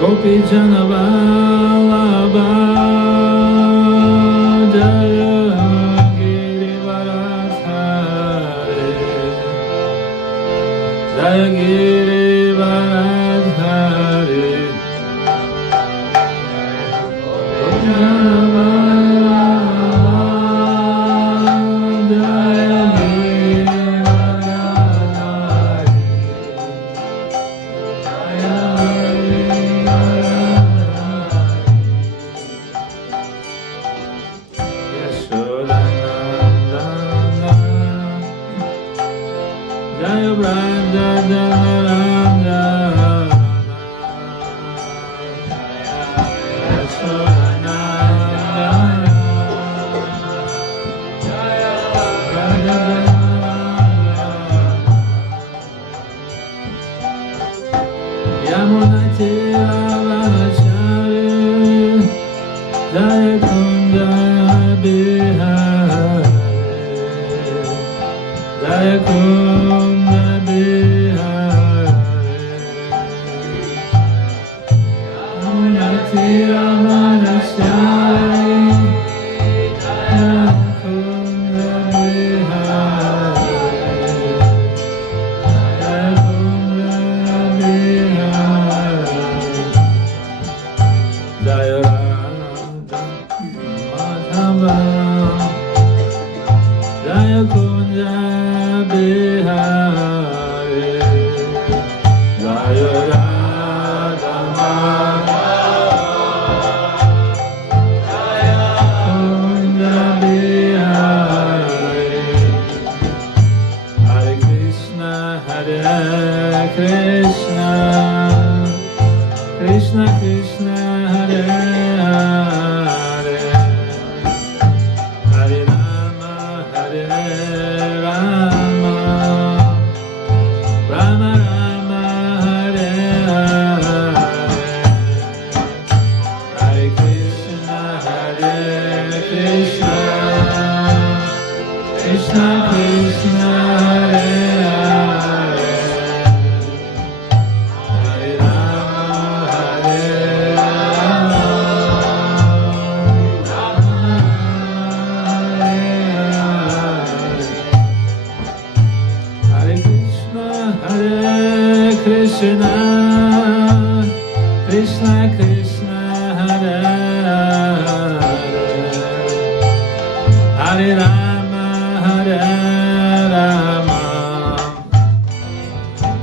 Gopi Janavallabha Jaya Girivaradhare Jaya Girivaradhare Gopi Janavallabha Jaya Girivaradhare Jaya Branda Janaranda Yamuna Tiravachari Jaya Kunda Bihari Jaya Kunda Bihari Yamuna Tiravachari Jaya Kunda Bihari Jaya Kunda Bihari Jaya Radha Madhava Jaya Kunja Bihari Jaya Radha Madhava Jaya Kunja Bihari Hare Krishna Krishna Krishna Krishna Hare Hare Hare Rama Hare Rama Rama Rama Hare Hare Hare Krishna Krishna Krishna Krishna Hare Hare Hare Rama Hare Rama Rama Hare Hare Hare Krishna Krishna Krishna Hare Hare Hare Rama Hare Rama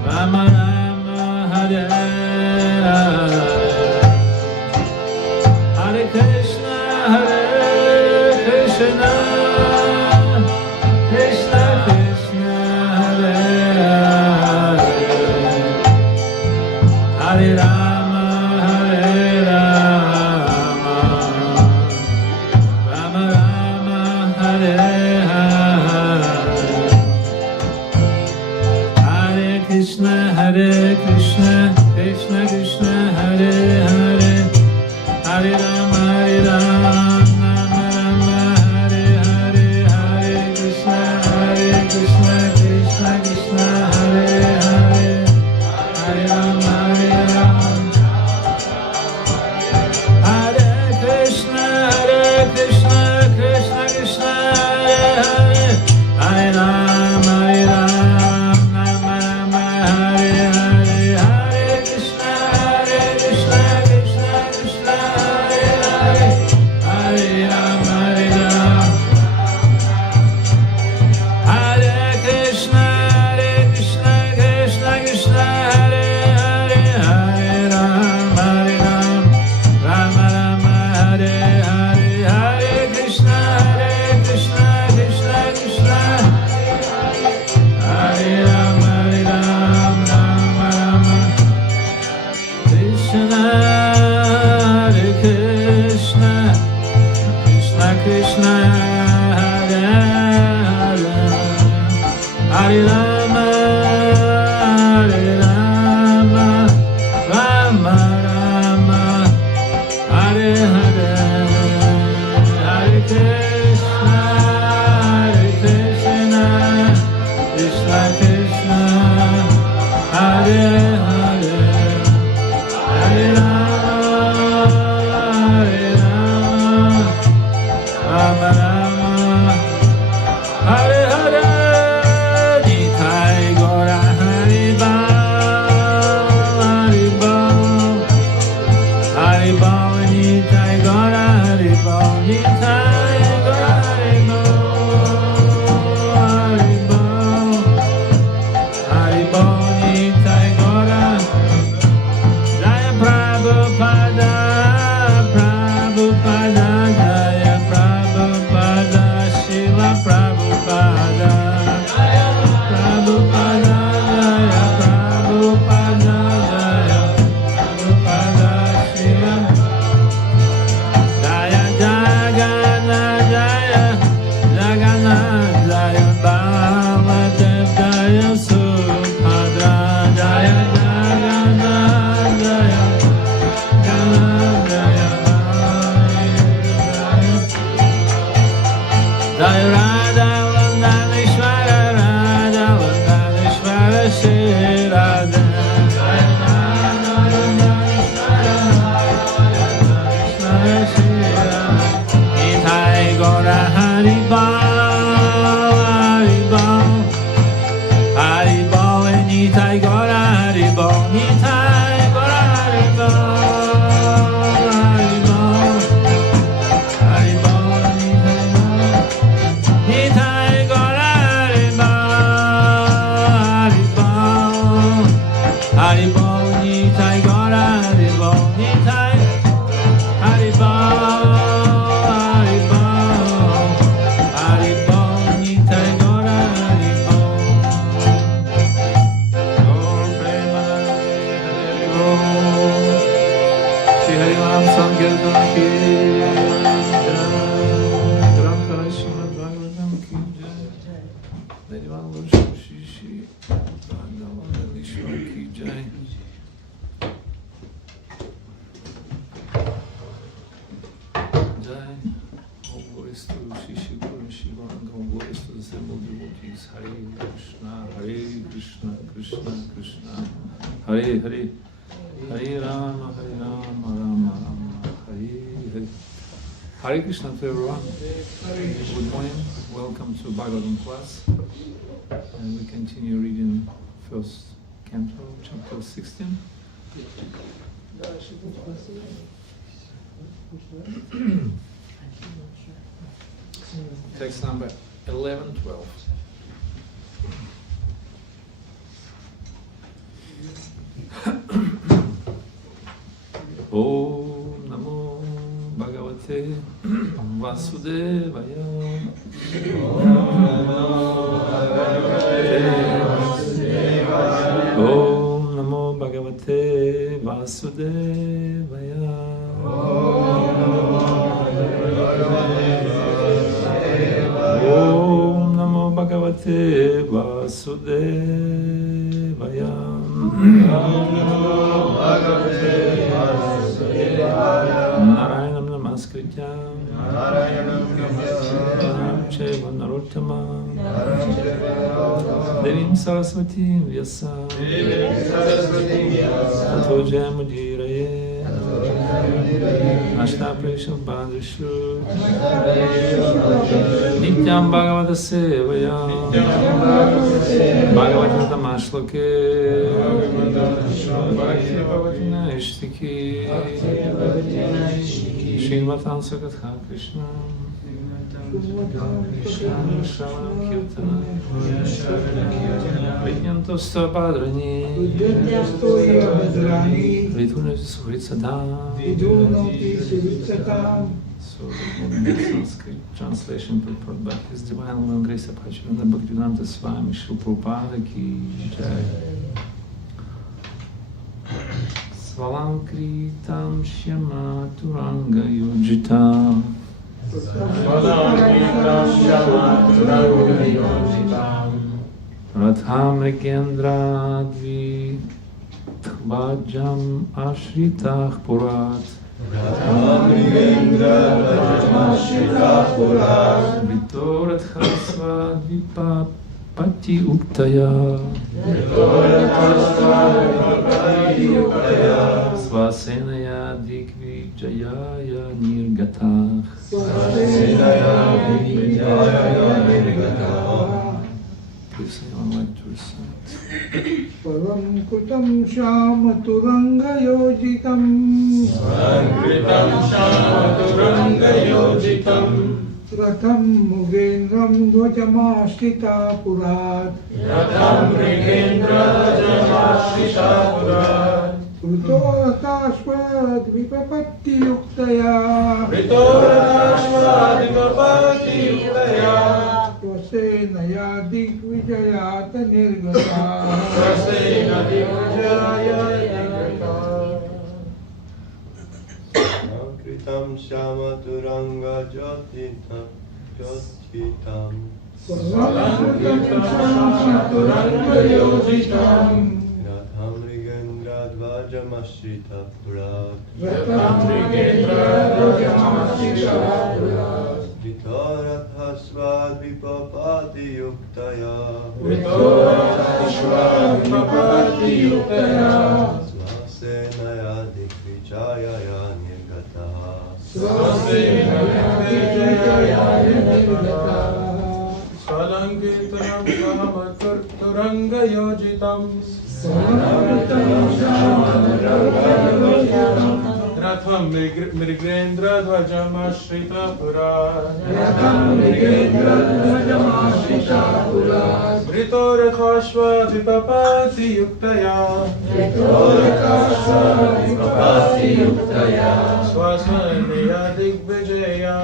Rama Rama Hare Hare Hare Krishna Krishna Krishna Krishna Hare Hare Hare Rama Hare Rama Rama Rama Hare Hare Hare Krishna Krishna Krishna Hare Hare Hare Rama Rama Rama Hare Hare Hare Krishna Krishna Krishna Hare Hare Hare Rama Hare Krishna Krishna Krishna Hare Hare Hare Rama Rama Rama Hare Hare Hare Krishna Krishna Krishna Hare Hare Hare Rama Hare Krishna Krishna Krishna Hare Hare Hare Rama Rama Rama Hare Hare Hare Krishna Krishna Krishna Hare Rama Rama Rama Krishna Hare Krishna Krishna Hare Hare Rama, Hare Rama, Rama Rama, Hare Hare, Hare Krishna, Krishna Krishna, Hare Hare, Hare Rama, Hare Rama, Rama Rama, Hare Hare, Nitai Gora Haribol, Nitai Gora Haribol, Nitai Gora Haribol, Nitai Gora. Jaya Prabhupada, Prabhupada, Jaya Prabhupada, Srila Prabhupada, Prabhupada, Jaya Prabhupada, Jaya Prabhupada, Srila Jaya Jagannath, Jaya Jagannath, Jaya Baladev, Jaya Subhadra, Jaya Jagannath, Jaya Jagannath, Jaya Baladev, Jaya Radha Vandaleshwara, Radha Vandaleshwara, Shri Radha, Jaya Radha Vandaleshwara, Radha Shri Radha, Nitai Gora Haribol, Haribol, Haribol, Nitai Gora Haribol, Nitai Gora Haribol, Haribol, Nitai Gora Haribol, Haribol, Nitai Gora Haribol, Nitai Haribol, Haribol, Nitai Gora Haribol. Om Premanande Hari Om. Shri Hari Ram Sankirtan ki jai. Ram Sarai Srimad Bhagavatam ki jai. Daivan Worship Shri Shri Bhagavatam ki jai. Jai. All glories to Shri Shri Guru and Shri Gauranga. All glories to the assembled devotees. Hare Krishna, Krishna Krishna, Hare Hare, Hare Rama, Rama Rama, Hare Hare. Hare Krishna to everyone. Good morning. Welcome to Bhagavatam class. And we continue reading first canto, chapter 16. Text number 11, 12. Om Namo Bhagavate Vasudevaya. Om Namo Bhagavate Vasudevaya. Om Namo Bhagavate Vasudevaya. Narayanam Namaskritya Naram Chaiva Narottamam Devim Saraswatim Vyasam Tato Jayamudiraye Ashtapresham Bhadrishu Nityam Bhagavata Sevaya Bhagavatam Tamashloke Bhakti Bhavatina Ishtiki Srimatan Sakatha Krishna Shravanam Kirtana Vidyanto Stabadrani Vidunati Suhritsadam. So, Sanskrit translation prepared by His Divine Love and Grace Bhaktivedanta Bhaktivedanta Swami Srila Prabhupada ki jai. Svalankritam Shyama Turanga Yojitam Ratham Rigendra Dvi Bhajam Ashritah Purat Ratham Rigendra Bhajam Ashritah Purat Vitorat Hasva Dvipapati Uktaya Vitorat Hasva Dvipapati Uktaya Svasenaya Dikvi Jayaya Nirgatah Svasenaya Dikvi Jayaya Nirgatah. Please, anyone like to recite? Param kutam shamaturanga yojitam Sankritam Shamaturanga Yojitam Ratham mugendram dvajamashita purat Ratham Rigendra Bhajamashita Purat Rutoratashvad vipapatti yuktaya Ritoratashva Dvipapati Uktaya Svasenaya digvijayata nirgata Sasena Dikvijaya Nirgatah. Sankritam Shamaturanga Jyotitam Jyotitam Shamaturanga yojitam Ratham Rigendra Dvajamashita Purat Ratham mugendra dvajamashita purat Vitorathasva Dvipapati Uktaya Ritoratashva vipapatti yuktaya Svasenaya Dikvijaya Nirgatah. Svasenaya digvijayata nirgata Svalankitanam Shamaturanga Yojitam Ratham Mrigendra Dvajamashita Purat Ritorathashva Dvipapati Uktaya Svasenaya Digvijayaya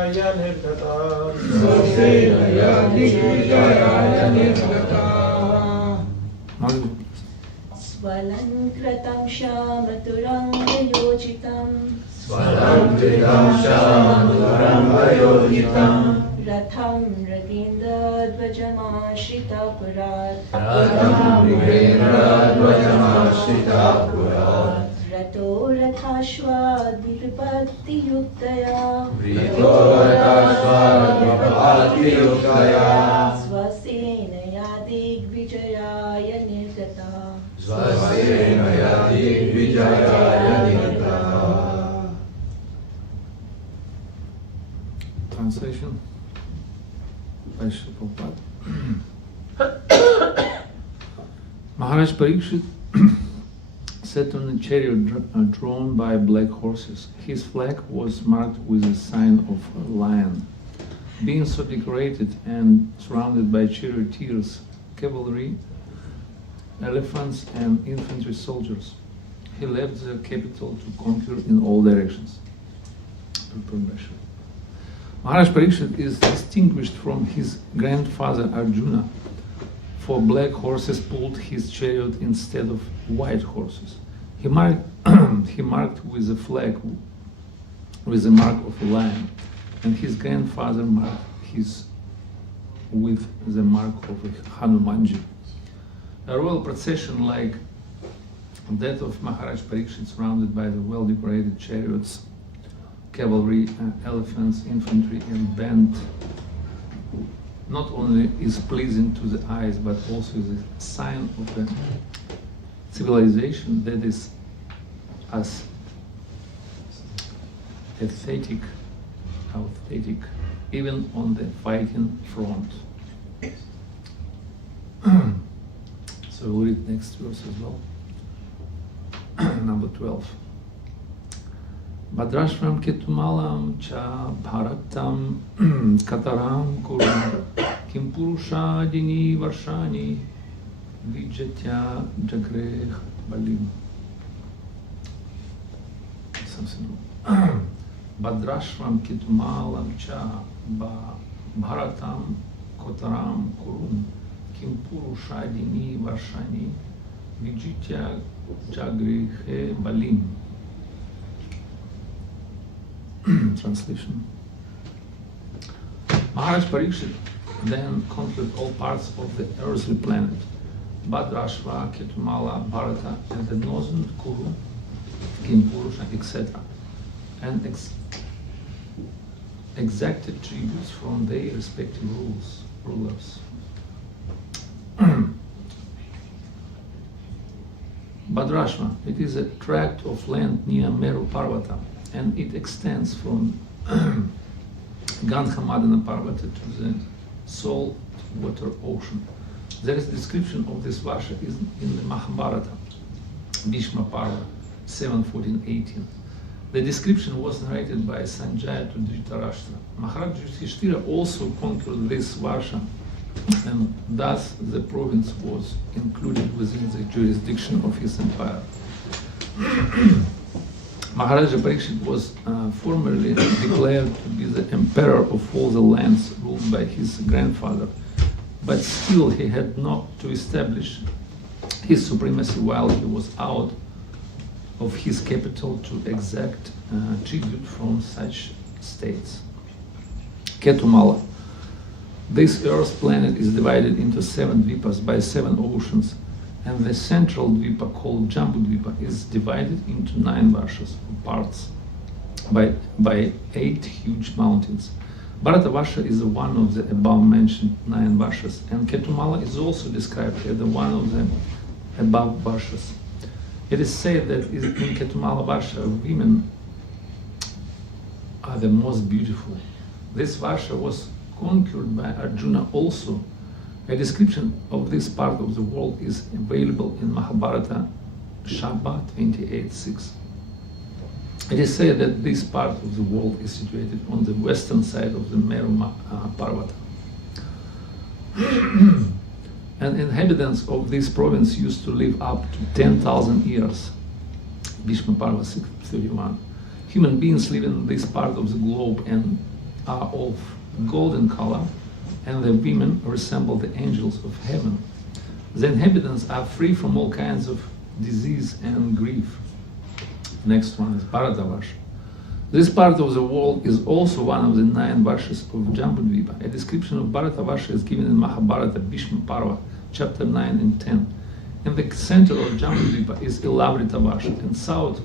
Nirgatah. Svalankritam shamaturanga yojitam Svalankitam Shamaturanga Yojitam Ratham Ragendra Dvajamashita Purat Ratham Rigendra Dvajamashita Purat Rato Rathashva Dvipapatti Yuktaya Ritoratashva Dvipapati Uktaya Svasenaya Digvijayaya Nirgatah Svasenaya Digvijayaya Nirgatah. Translation by Srila Prabhupada. Maharaj Parikshit sat on a chariot drawn by black horses. His flag was marked with a sign of a lion. Being so decorated and surrounded by charioteers, cavalry, elephants, and infantry soldiers, he left the capital to conquer in all directions. Maharaj Parikshit is distinguished from his grandfather Arjuna, for black horses pulled his chariot instead of white horses. He marked with a flag with the mark of a lion, and his grandfather marked his with the mark of a Hanumanji. A royal procession like that of Maharaj Parikshit, surrounded by the well-decorated chariots, cavalry, elephants, infantry, and band, not only is pleasing to the eyes, but also is a sign of the civilization that is as aesthetic, even on the fighting front. So we'll read next verse as well. Number 12. Badrashram ketumalam cha bharatam kataram kuram kim purushadini varshani vijatya jagreh balim. Something. Badrashram ketumalam cha bharatam kataram kurum kim purushadini varshani vijatya jagreh balim. Translation. Maharaj Parikshit then conquered all parts of the earthly planet. Bhadrashva, Ketumala, Bharata, and the northern Kuru, Kimpurusha, etc., and exacted tributes from their respective rulers. Bhadrashva, it is a tract of land near Meru Parvata, and it extends from Gandhamadana Parvata to the salt water ocean. There is a description of this Varsha in the Mahabharata, Bhishma Parva, 7:14-18. The description was narrated by Sanjaya to Dhritarashtra. Maharaj Yudhishthira also conquered this Varsha, and thus the province was included within the jurisdiction of his empire. Maharaja Parikshit was formerly declared to be the emperor of all the lands ruled by his grandfather, but still he had not to establish his supremacy while he was out of his capital to exact tribute from such states. Ketumala. This Earth planet is divided into 7 dvipas by 7 oceans, and the central dvipa, called Jambudvipa, is divided into 9 varshas, parts, by 8 huge mountains. Bharatavarsha is one of the above-mentioned 9 varshas, and Ketumala is also described as one of the above varshas. It is said that in Ketumala Varsha, women are the most beautiful. This Varsha was conquered by Arjuna also. A description of this part of the world is available in Mahabharata, Shabha 28:6. It is said that this part of the world is situated on the western side of the Meru Parvata. And inhabitants of this province used to live up to 10,000 years. Bhishma Parva 6:31. Human beings live in this part of the globe and are of golden color, and the women resemble the angels of heaven. The inhabitants are free from all kinds of disease and grief. Next one is Bharatavarsha. This part of the world is also one of the 9 varshas of Jambudvipa. A description of Bharatavarsha is given in Mahabharata, Bhishma Parva, chapter 9 and 10. In the center of Jambudvipa is Ilavrita Varsha, and south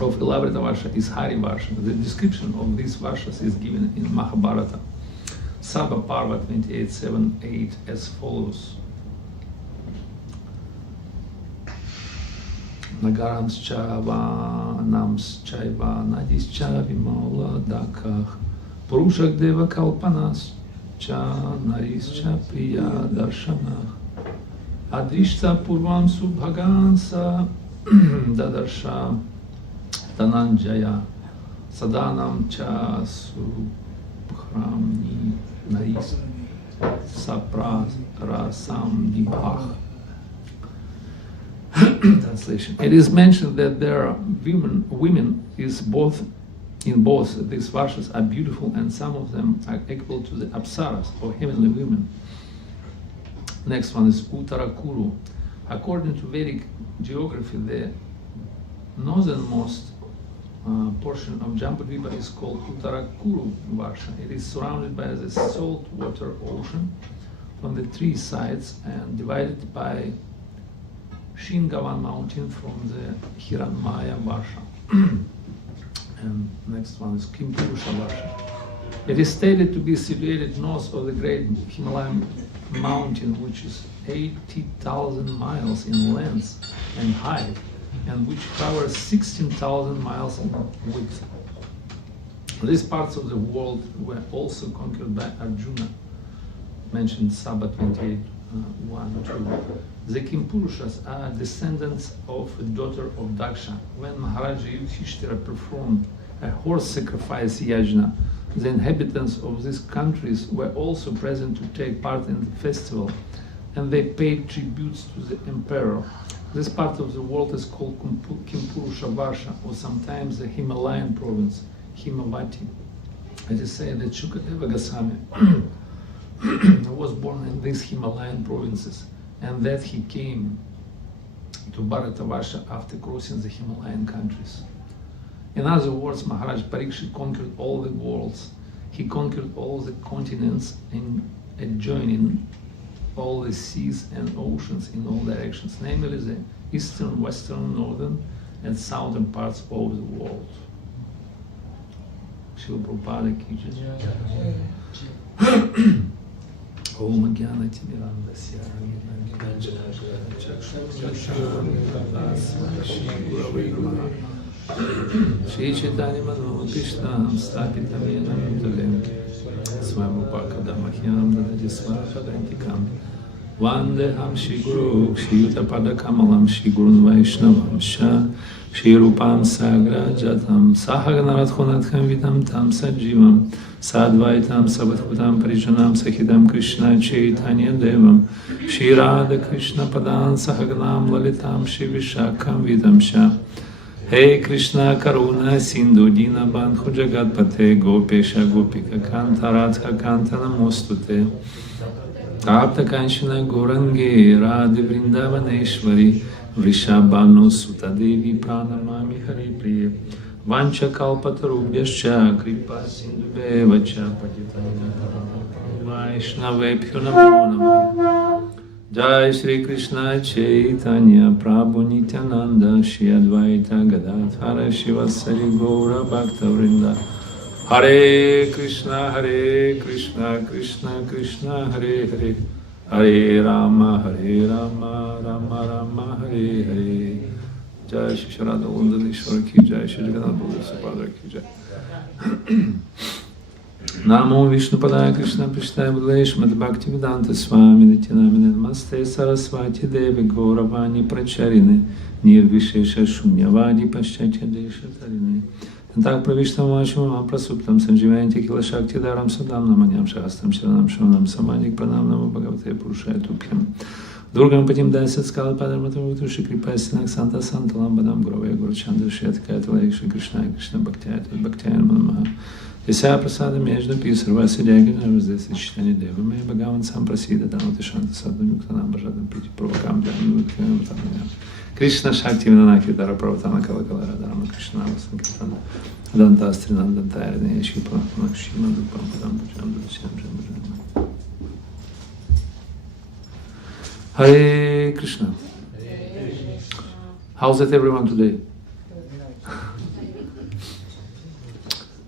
of Ilavrita Varsha is Hari Varsha. The description of these varshas is given in Mahabharata, Sabha Parva 28:7-8, as follows. Nagarams-cha vanams-chaiva nadis-cha vimala-dakah purushak deva kalpanas-cha naris-cha priya darshanah adrishta purvam subhagansa dadarsha Dhananjaya Sadanam cha Subhramni Naris Saprasam Dibhach. Translation. It is mentioned that there are women is both in both these varshas are beautiful, and some of them are equal to the apsaras or heavenly women. Next one is Uttarakuru. According to Vedic geography, the northernmost portion of Jambudvipa is called Uttarakuru Varsha. It is surrounded by the salt water ocean from the 3 sides and divided by Shingavan mountain from the Hiranmaya Varsha. And next one is Kimpurusha Varsha. It is stated to be situated north of the great Himalayan mountain, which is 80,000 miles in length and height, and which covers 16,000 miles in width. These parts of the world were also conquered by Arjuna, mentioned Sabha 28:1-2. The Kimpurushas are descendants of a daughter of Daksha. When Maharaja Yudhishthira performed a horse sacrifice yajna, the inhabitants of these countries were also present to take part in the festival, and they paid tributes to the emperor. This part of the world is called Kimpurusha Varsha, or sometimes the Himalayan province, Himavati. It is said that Shukadeva Goswami was born in these Himalayan provinces, and that he came to Bharatavarsha after crossing the Himalayan countries. In other words, Maharaj Parikshit conquered all the worlds. He conquered all the continents in adjoining all the seas and oceans in all directions, namely the eastern, western, northern, and southern parts of the world. Shila Prabhupada ki jai. Om Jnana Timirandasya Shri Chaitanya Mano Krishna Stapitam Yenam Dulem Swamupakadamahyam Dadadisvarapadantikam Vandeham Shri Guru Shri Yuttapada Kamalam Shri Gurun Vaishnavam Sha Shri Rupam Sagra Jatam Sahaganaradhunatkham Vidam Tam Sajivam Sadvaitam Sabadhutam Parijanam Sahitam Krishna Chaitanya Devam Shri Radha Krishna Padan Sahaganam Lalitam Shri Vishakam Vidam Sha Hey Krishna Karuna Sindhu Dina Bandhu Jagatpate Gopesha Gopika Kanta Radha Kanta Namostute Tapta Kanchana Gourange Radha Vrindavaneshwari Vrishabhanu Sutta Devi Pranamami Hari Priya Vancha Kalpatarubhyascha Kripa Sindhubheva Cha Patitaya Vaishnavebhyo Namo Namah Jai Shri Krishna Chaitanya Prabhu Nityananda Shri Advaita Gadadhara Shivasari Gaura Bhakta Vrinda Hare Krishna Krishna Krishna Hare Hare Hare Rama Rama Rama Hare Hare Jai Shri Sharada Undalishwar ki Jai Shri Jagannath Baladev Subhadra ki Jai Namo Vishnu Padaya Krishna Prishtaya Bhagalesh Mad Bhakti Vedanta Swami Nityanamine Namaste Saraswati Devi Gauravani Pracharine Nirvishesha Shunyavadi Paschatya Desha Tarine Так Правиштам Вашим Прасуптам Сандживанти Кила Шакти Дарам Садам Наманям Шастам Шранам Шонам Саманик Пранам Намо Бхагавате Пурушая Тупхям Дургам Патим Дайсат Скала Падар Матавуту Шикрипай Синак Санта Санта Ламбадам Гровая Гурчандра Шиаткайта Лайши Кришна Кришна Бхактяйта Бхактяйна Манамаха Исая Прасада Межда Писарва Сидягина Раздеса Читани Девами Бхагаван Сам Прасида Дануты Шанта Саду Нюктанам Бажадам Пити Провокам Дяну Витхвенам Таманям Krishna Shakti Vinanaki Dara Pravatana Kalakalara Dharma Krishna Sankirtana Adanta Astrinanda Tayarine Shipa Nakshima Dupam Padam Bhajam Dushyam Jam Hare Krishna. How's it everyone today?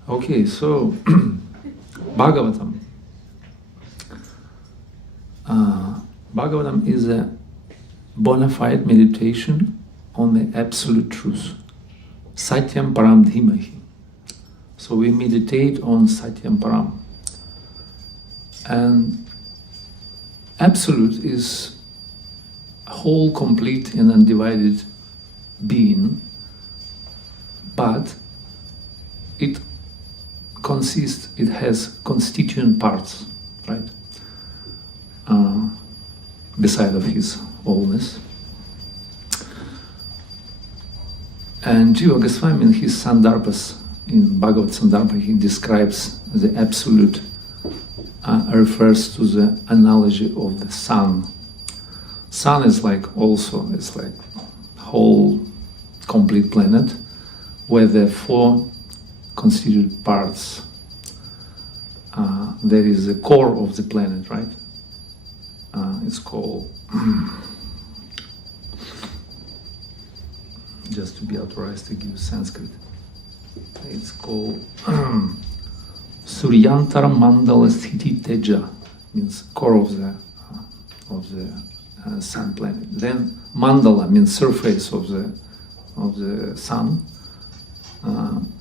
Okay, so Bhagavatam. Bhagavatam is a bona fide meditation on the absolute truth. Satyam Param Dhimahi. So we meditate on Satyam Param. And absolute is a whole, complete and undivided being, but it has constituent parts, right? Beside of his wholeness. And Jiva Goswami in his Sandarbhas, in Bhagavad Sandarbha, he describes the absolute, refers to the analogy of the sun. Sun is like whole complete planet where there are four constituent parts. There is the core of the planet, right? It's called, just to be authorized to give Sanskrit, it's called Suryantara Mandala Sthiti Teja, means core of the sun planet. Then Mandala means surface of the sun.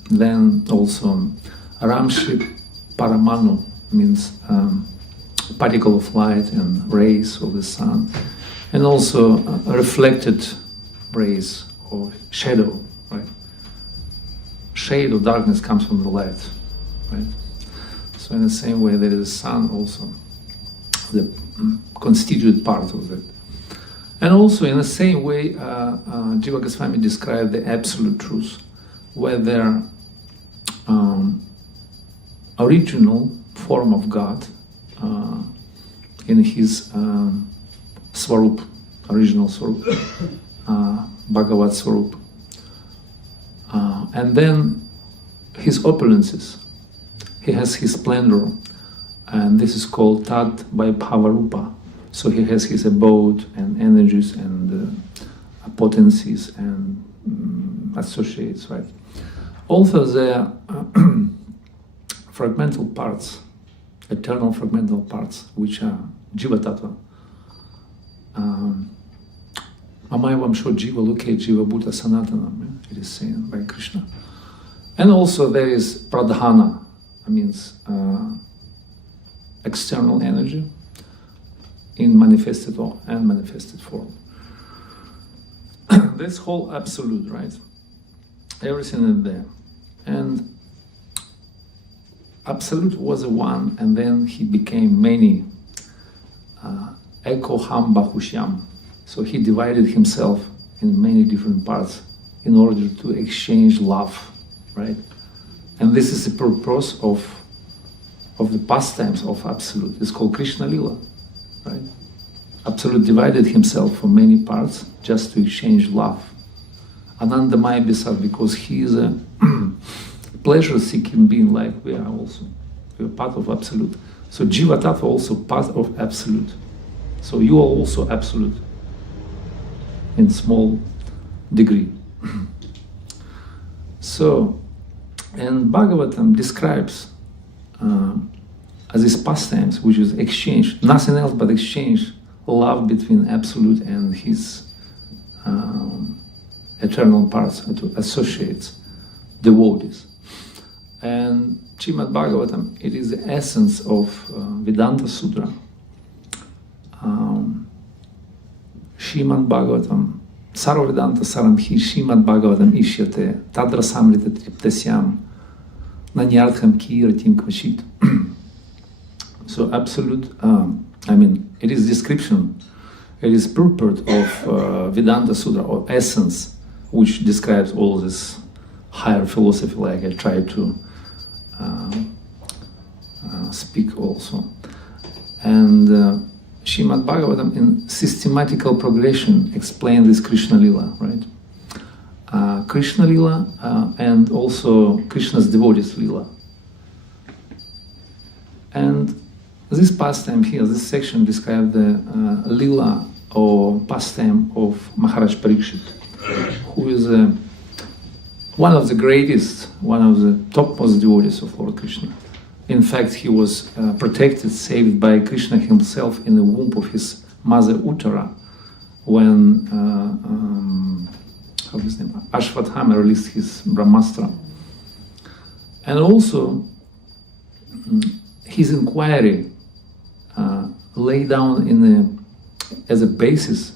Then also Ramshi Paramanu means particle of light and rays of the sun, and also reflected rays or shadow, right? Shade or darkness comes from the light, right? So in the same way there is a sun also, the constituent part of it. And also in the same way Jiva Goswami described the absolute truth, where their original form of God in his Swarup, original Swarup, Bhagavad Swarup, and then his opulences. He has his splendor, and this is called Tat by Bhavarupa. So he has his abode and energies and potencies and associates, right? Also the fragmental parts, eternal fragmental parts, which are Jiva Tattva. Mamayavam Sho Jiva Loke Jiva Bhuta Sanatanam, it is said by Krishna. And also there is Pradhana, means external energy in manifested or unmanifested form. This whole absolute, right? Everything is there. And absolute was a one, and then he became many. Ekoham Bahushyam. So he divided himself in many different parts in order to exchange love, right? And this is the purpose of the pastimes of Absolute. It's called Krishna Lila, right? Absolute divided himself for many parts just to exchange love. Anandamaya Bisar, because he is a pleasure-seeking being like we are also. We are part of Absolute. So Jiva Tattva also part of Absolute. So you are also Absolute in small degree. So, and Bhagavatam describes as these pastimes, which is exchange, nothing else but exchange, love between Absolute and his eternal parts, associates, devotees. And Srimad Bhagavatam, it is the essence of Vedanta Sutra. Srimad Bhagavatam, Sarva Vedanta Saramhi, Srimad Bhagavatam Ishyate, Tadra Samrita Triptasyam, Nanyartham Kiratim Kvashit. So absolute, it is description, it is purport of Vedanta Sutra, or essence, which describes all this higher philosophy, like I try to speak also. And Srimad Bhagavatam in systematical progression explain this Krishna Lila, right? Krishna Lila and also Krishna's devotees Lila. And this pastime here, this section describes the Lila or pastime of Maharaj Parikshit, who is one of the greatest, one of the topmost devotees of Lord Krishna. In fact, he was protected, saved by Krishna himself in the womb of his mother Uttara, when Ashwatthama released his Brahmastra. And also, his inquiry laid down as a basis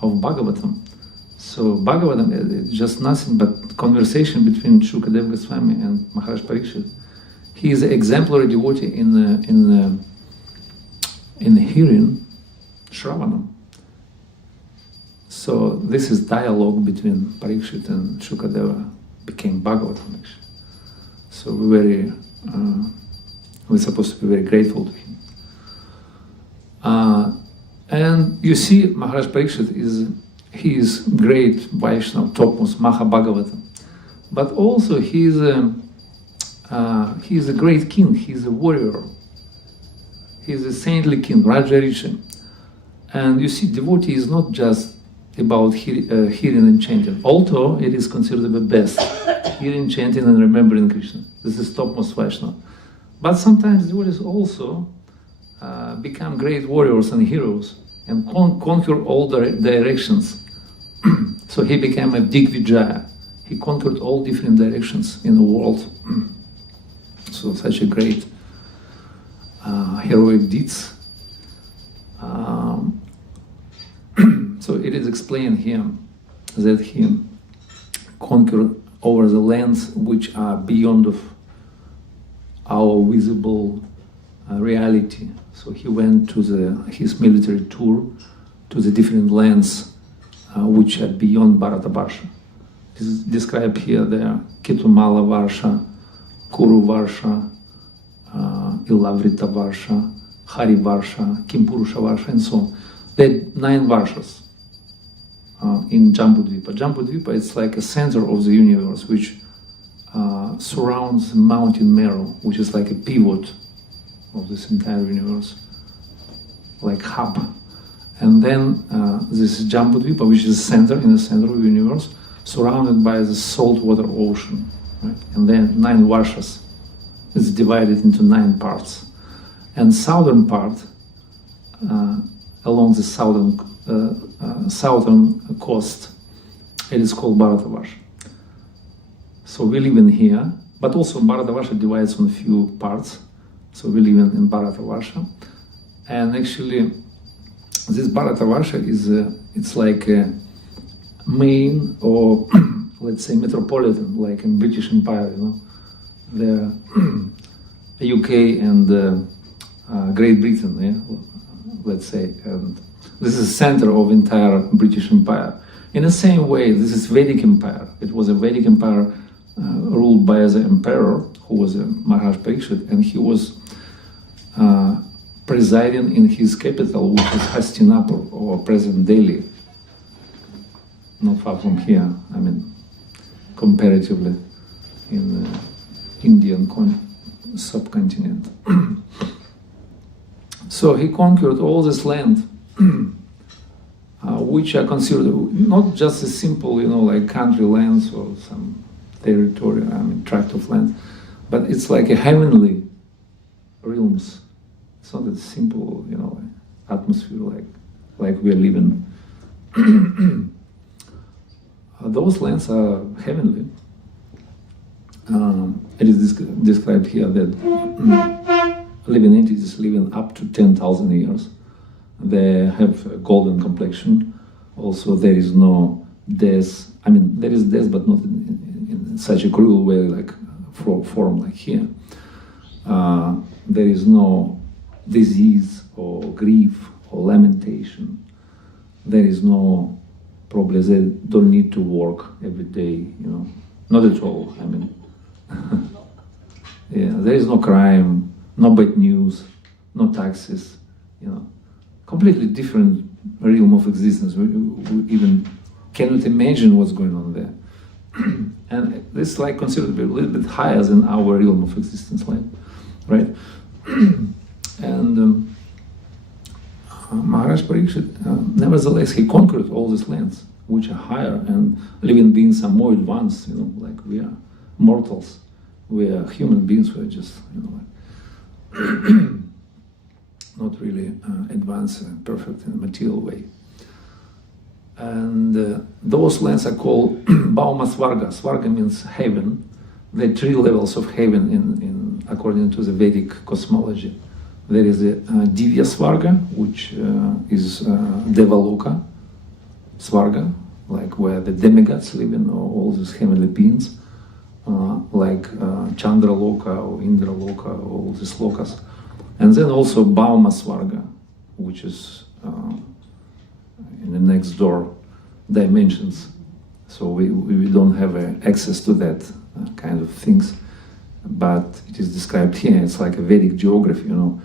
of Bhagavatam. So Bhagavatam is just nothing but conversation between Shukadeva Goswami and Maharaj Parikshit. He is an exemplary devotee in the hearing, Shravanam. So this is dialogue between Parikshit and Shukadeva became Bhagavatam actually. So we're supposed to be very grateful to him. And you see, Maharaj Parikshit he is great Vaishnava, topmost Mahabhagavatam, but also he is a great king. He is a warrior. He is a saintly king, Raja Rishi. And you see, devotee is not just about hearing and chanting, although it is considered the best, hearing, chanting, and remembering Krishna. This is topmost Vaishnava. But sometimes devotees also become great warriors and heroes and conquer all the directions. So he became a Digvijaya. He conquered all different directions in the world. So such a great heroic deeds. So it is explained here that he conquered over the lands which are beyond of our visible reality. So he went to his military tour to the different lands which are beyond Bharatabarsha. This is described here. There, Ketumala Varsha, Kuru Varsha, Ilavrita Varsha, Hari Varsha, Kimpurusha Varsha, and so on. There are 9 Varshas in Jambudvipa. Jambudvipa is like a center of the universe which surrounds Mountain Meru, which is like a pivot of this entire universe, like hub. And then this is Jambudvipa, which is in the center of the universe, surrounded by the saltwater ocean. Right? And then 9 Varshas. It's divided into 9 parts. And southern part, along the southern coast, it is called Bharatavarsha. So we live in here, but also Bharatavarsha divides on a few parts. So we live in Bharatavarsha. And actually, this Bharatavarsha is it's like a main, or let's say metropolitan, like in British Empire, you know, the UK and Great Britain, yeah, let's say, and this is the center of entire British Empire. In the same way, this is Vedic Empire. It was a Vedic Empire ruled by the emperor, who was Maharaj Parikshit, and he was presiding in his capital, which is Hastinapur, or present Delhi, not far from here. I mean, comparatively, in the Indian subcontinent. So he conquered all this land, which are considered not just a simple, you know, like country lands or some territory, I mean, tract of land, but it's like a heavenly realms. It's not a simple, you know, atmosphere like we are living. Those lands are heavenly. It is described here that living entities living up to 10,000 years. They have a golden complexion. Also, there is no death. I mean, there is death, but not in such a cruel way, like form like here. There is no disease or grief or lamentation. There is no problem. They don't need to work every day, you know. Not at all. I mean, yeah, there is no crime, no bad news, no taxes, you know. Completely different realm of existence. We even cannot imagine what's going on there. And this is like considered a little bit higher than our realm of existence, like, right? And Maharaj Parikshit, nevertheless, he conquered all these lands, which are higher, and living beings are more advanced, you know, like we are mortals. We are human beings, we are just, you know, like not really advanced and perfect in a material way. And those lands are called Bhauma Svarga. Svarga means heaven. There are 3 levels of heaven in according to the Vedic cosmology. There is a Divya Svarga, which is Devaloka Svarga, like where the demigods live in, or all these heavenly beings, like Chandra Loka or Indra Loka, or all these lokas. And then also Bhauma Svarga, which is in the next door dimensions. So we don't have access to that kind of things. But it is described here. It's like a Vedic geography, you know.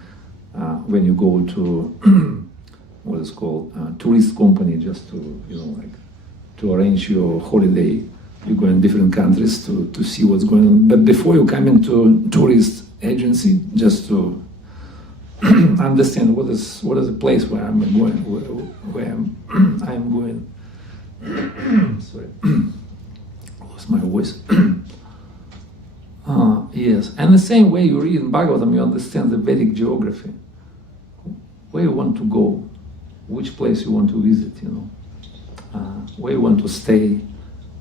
When you go to what is called tourist company, just to, you know, like to arrange your holiday, you go in different countries to see what's going on. But before you come into tourist agency, just to understand what is the place where I'm going, where I'm going. Sorry, lost my voice. Yes, and the same way you read in Bhagavatam, you understand the Vedic geography. Where you want to go, which place you want to visit, you know, where you want to stay,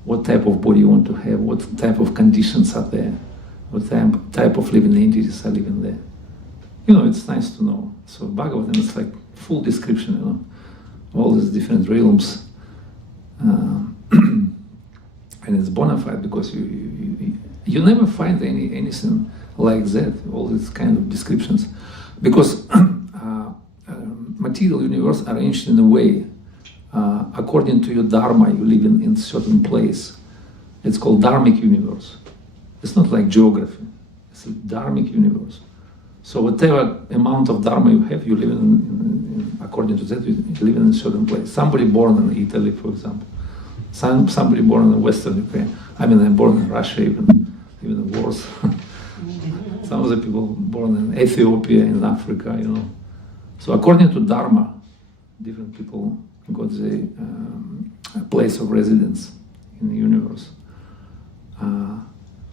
what type of body you want to have, what type of conditions are there, what type of living entities are living there. You know, it's nice to know. So Bhagavatam is like full description, you know, all these different realms. And it's bona fide because you never find anything like that, all these kind of descriptions. Because material universe arranged in a way, according to your dharma, you live in certain place. It's called dharmic universe. It's not like geography. It's a dharmic universe. So whatever amount of dharma you have, you live in according to that, you live in a certain place. Somebody born in Italy, for example. Somebody born in Western Ukraine. I mean, I'm born in Russia, even worse. Some of the people born in Ethiopia, in Africa, you know. So according to dharma, different people got the a place of residence in the universe.